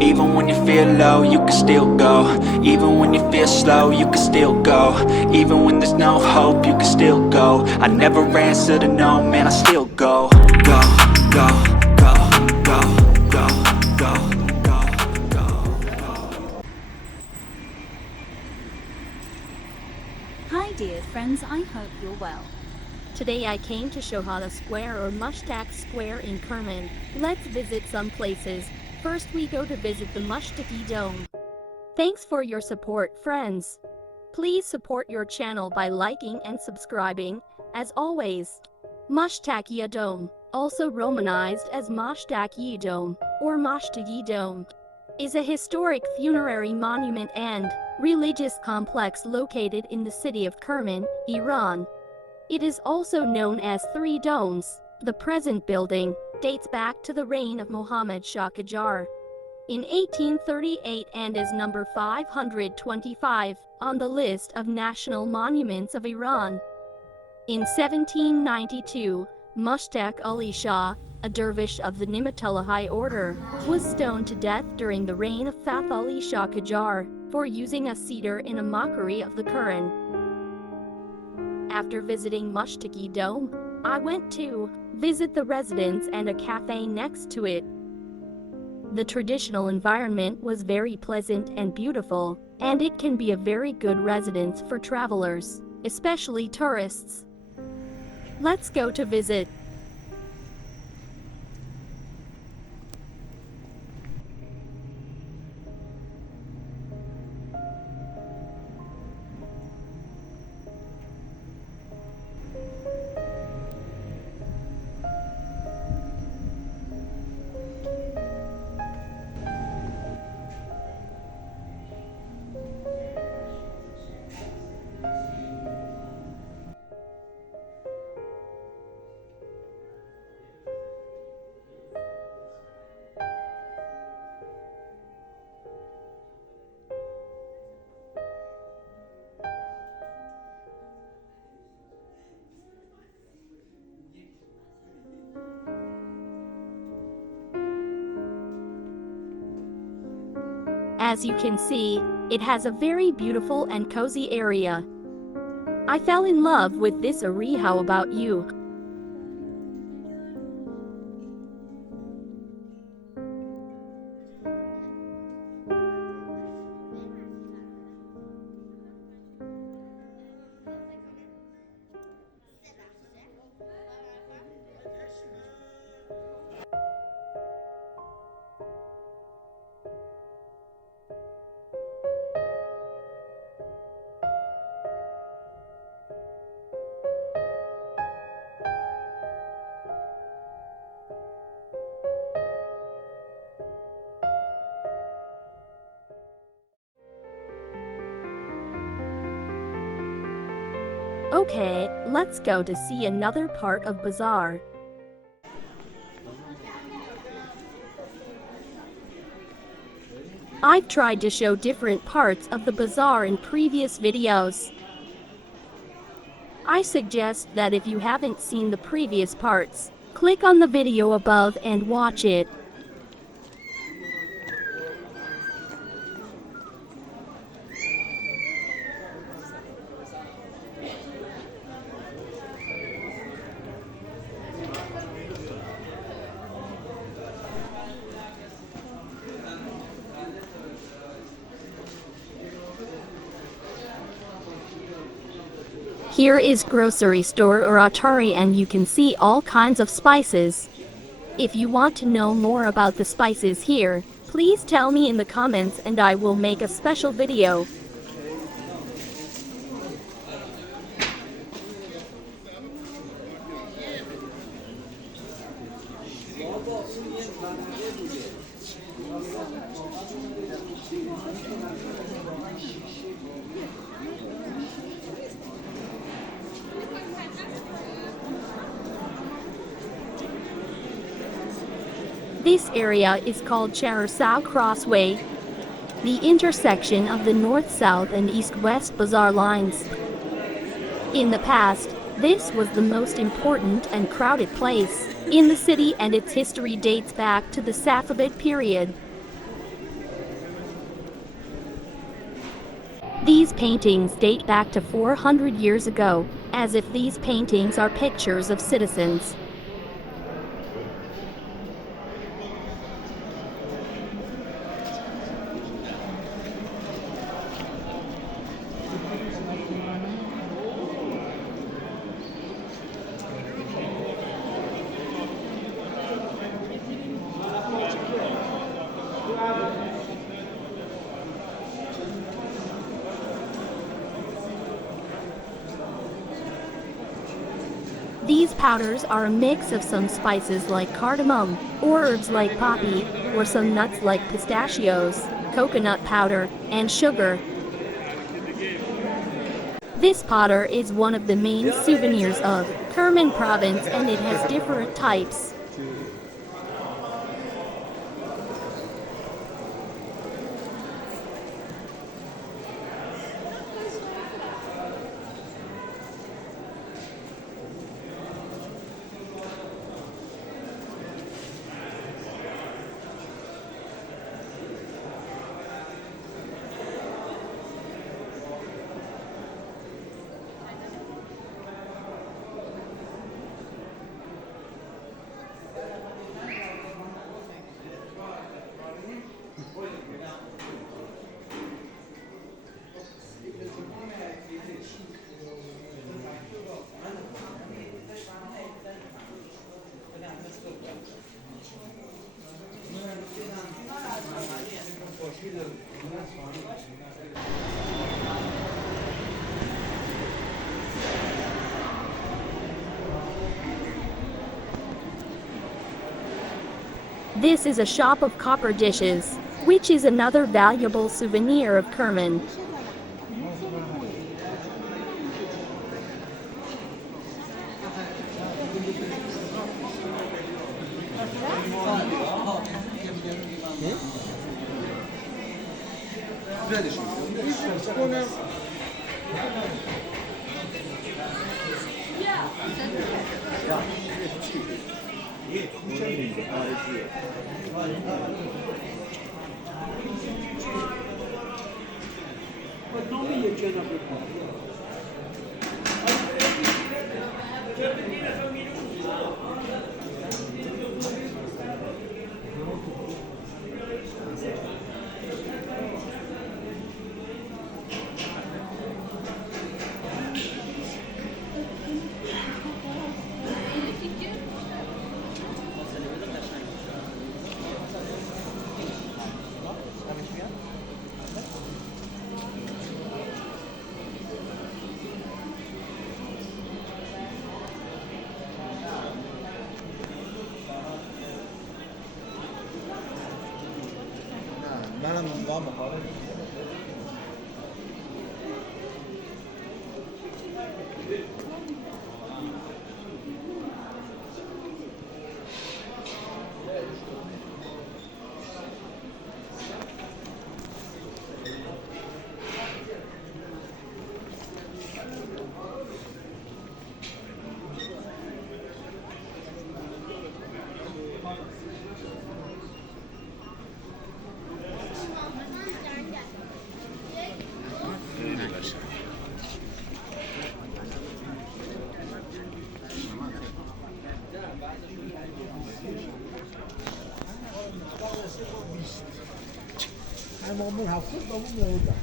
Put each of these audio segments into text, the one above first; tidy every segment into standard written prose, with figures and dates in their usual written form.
Even when you feel low, you can still go. Even when you feel slow, you can still go. Even when there's no hope, you can still go. I never answer to no, man, I still go. Go, go, go, go, go, go, go, go. Hi dear friends, I hope you're well. Today I came to Shohada Square or Mushtaq Square in Kerman. Let's visit some places. First we go to visit the Mushtaqi Dome. Thanks for your support, friends. Please support your channel by liking and subscribing, as always. Mushtaqi Dome, also romanized as Mushtaqi Dome or Mushtaqi Dome, is a historic funerary monument and religious complex located in the city of Kerman, Iran. It is also known as Three Domes. The present building dates back to the reign of Muhammad Shah Qajar in 1838 and is number 525 on the list of national monuments of Iran. In 1792, Mushtaq Ali Shah, a dervish of the Ni'matullah High Order, was stoned to death during the reign of Fath Ali Shah Qajar for using a cedar in a mockery of the Quran. After visiting Mushtaqi Dome, I went to visit the residence and a cafe next to it. The traditional environment was very pleasant and beautiful, and it can be a very good residence for travelers, especially tourists. Let's go to visit. As you can see, it has a very beautiful and cozy area. I fell in love with this area. How about you? Okay, let's go to see another part of Bazaar. I've tried to show different parts of the bazaar in previous videos. I suggest that if you haven't seen the previous parts, click on the video above and watch it. Here is grocery store or Atari and you can see all kinds of spices. If you want to know more about the spices here, please tell me in the comments and I will make a special video. This area is called Charsao Crossway, the intersection of the north-south and east-west bazaar lines. In the past, this was the most important and crowded place in the city and its history dates back to the Safavid period. These paintings date back to 400 years ago, as if these paintings are pictures of citizens. These powders are a mix of some spices like cardamom, or herbs like poppy, or some nuts like pistachios, coconut powder, and sugar. This powder is one of the main souvenirs of Kerman province, and it has different types. This is a shop of copper dishes, which is another valuable souvenir of Kerman. منم موندم مخالف. همون هفته دوم میاد.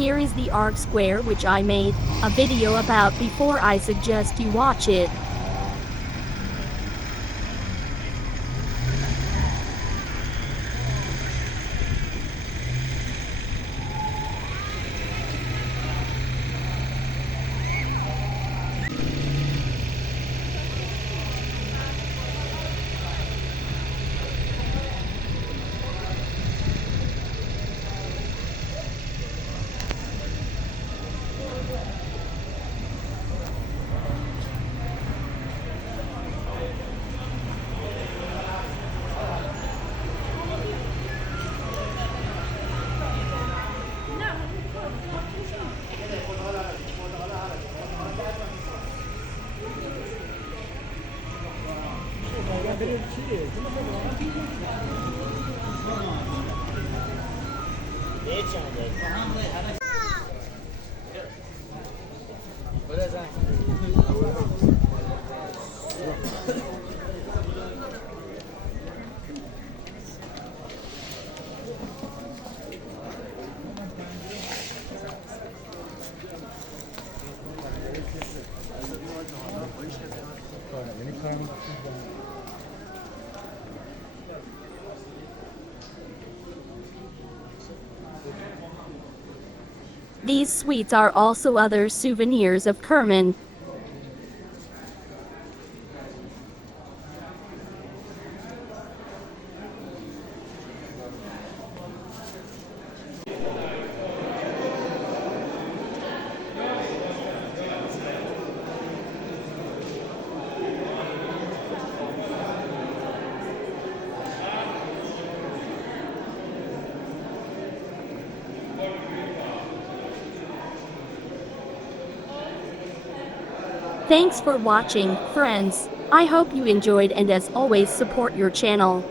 Here is the Arc Square which I made a video about before. I suggest you watch it. These sweets are also other souvenirs of Kerman. Thanks for watching, friends. I hope you enjoyed, and as always, support your channel.